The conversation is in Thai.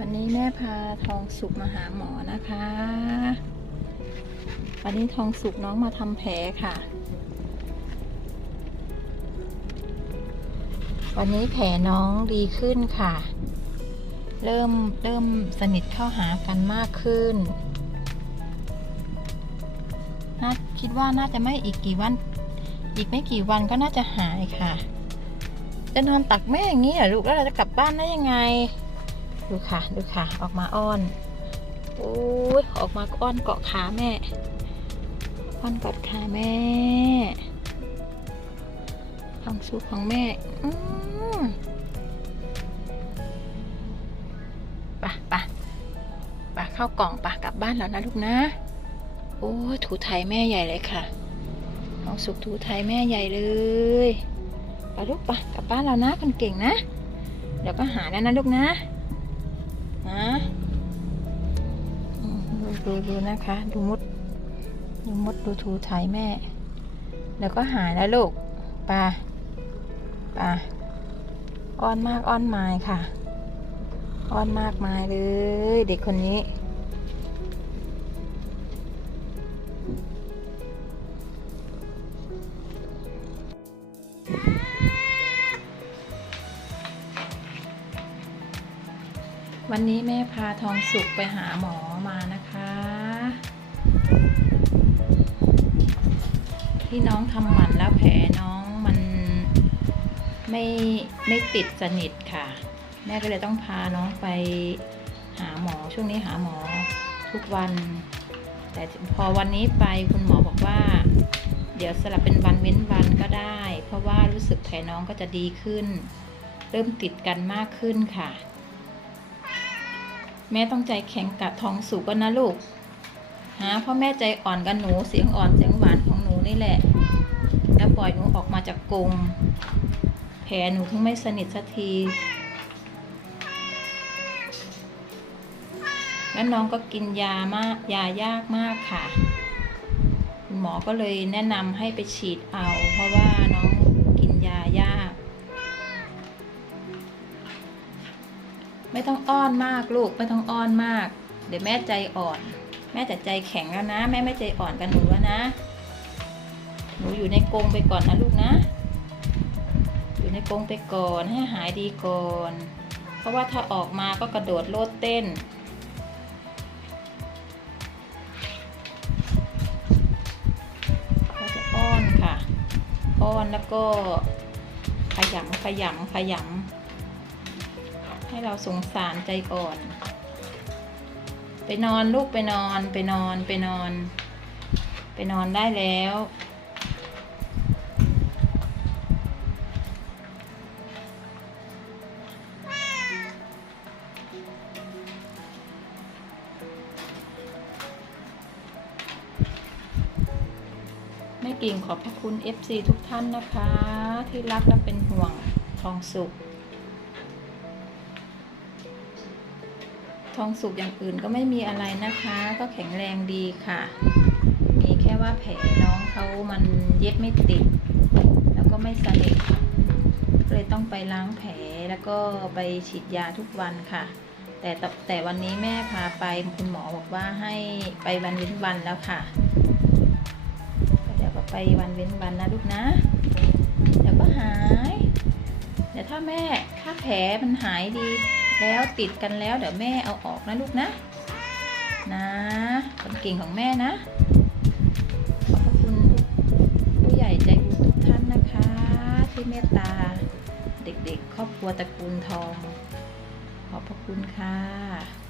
วันนี้แม่พาทองสุกมาหาหมอนะคะ วันนี้ทองสุกน้องมาทำแผลค่ะ วันนี้แผลน้องดีขึ้นค่ะ เริ่มเริ่มสนิทเข้าหากันมากขึ้นน่าคิดว่าน่าจะไม่อีกกี่วัน อีกไม่กี่วันก็น่าจะหายค่ะ จะนอนตักแม่อย่างนี้เหรอลูกแล้วเราจะกลับบ้านได้ยังไง ดูค่ะ ดูค่ะ ออกมาอ้อนโอ้ยออกมาอ้อนเกาะขาแม่ อ้อนกอดขาแม่ของสุขของแม่อืมปะปะปะเข้ากล่องปะกลับบ้านแล้วนะลูกนะ โอ้ยถูไทยแม่ใหญ่เลยค่ะของสุขถูไทยแม่ใหญ่เลยไปลูกปะกลับบ้านแล้วนะคนเก่งนะ เดี๋ยวก็หาแล้วนะลูกนะ นะดูดูดูนะคะ ดูมด ดูมดดูถูไถแม่เดี๋ยวก็หายแล้วลูกปลาปาอ้อนมากอ้อนไมยค่ะ อ้อนมากมายเลย เด็กคนนี้ วันนี้แม่พาทองสุกไปหาหมอมานะคะ ที่น้องทำหมันแล้วแผลน้องมันไม่ไม่ติดสนิทค่ะ แม่ก็เลยต้องพาน้องไปหาหมอช่วงนี้หาหมอทุกวัน แต่พอวันนี้ไปคุณหมอบอกว่า เดี๋ยวสลับเป็นวันเว้นวันก็ได้ เพราะว่ารู้สึกแผลน้องก็จะดีขึ้น เริ่มติดกันมากขึ้นค่ะ แม่ต้องใจแข็งกับทองสุกกันนะลูกฮะเพราะแม่ใจอ่อนกับหนูเสียงอ่อนเสียงหวานของหนูนี่แหละ แล้วปล่อยหนูออกมาจากกรงแผลหนูถึงไม่สนิทสักที แล้วน้องก็กินยามากยายากมากค่ะคุณหมอก็เลยแนะนำให้ไปฉีดเอา เพราะว่า ไม่ต้องอ้อนมากลูกไม่ต้องอ้อนมาก เดี๋ยวแม่ใจอ่อน แม่จะใจแข็งแล้วนะ แม่ไม่ใจอ่อนกับหนูแล้วนะ หนูอยู่ในกรงไปก่อนนะลูกนะ อยู่ในกรงไปก่อนให้หายดีก่อน เพราะว่าถ้าออกมาก็กระโดดโลดเต้นเขาจะอ้อนค่ะ อ้อนแล้วก็ขยำขยำขยำ ให้เราสงสารใจก่อน ไปนอนลูกไปนอนไปนอนไปนอน ไปนอนได้แล้วแม่กิ่งขอบพระคุณ FC ทุกท่านนะคะ ที่รักและเป็นห่วงทองสุข ทองสุกอย่างอื่นก็ไม่มีอะไรนะคะ ก็แข็งแรงดีค่ะ มีแค่ว่าแผลน้องเขามันเย็บไม่ติด แล้วก็ไม่สนิทก็เลยต้องไปล้างแผลแล้วก็ไปฉีดยาทุกวันค่ะ แต่แต่วันนี้แม่พาไปคุณหมอบอกว่าให้ไปวันเว้นวันแล้วค่ะก็เดี๋ยวก็ไปวันเว้นวันนะลูกนะ เดี๋ยวก็หาย เดี๋ยวถ้าแม่ถ้าแผลมันหายดี แล้วติดกันแล้วเดี๋ยวแม่เอาออกนะลูกนะ นะคนเก่งของแม่นะ ขอบพระคุณผู้ใหญ่ใจบุญทุกท่านนะคะ ที่เมตตา เด็กๆ ครอบครัวตระกูลทอง ขอบพระคุณค่ะ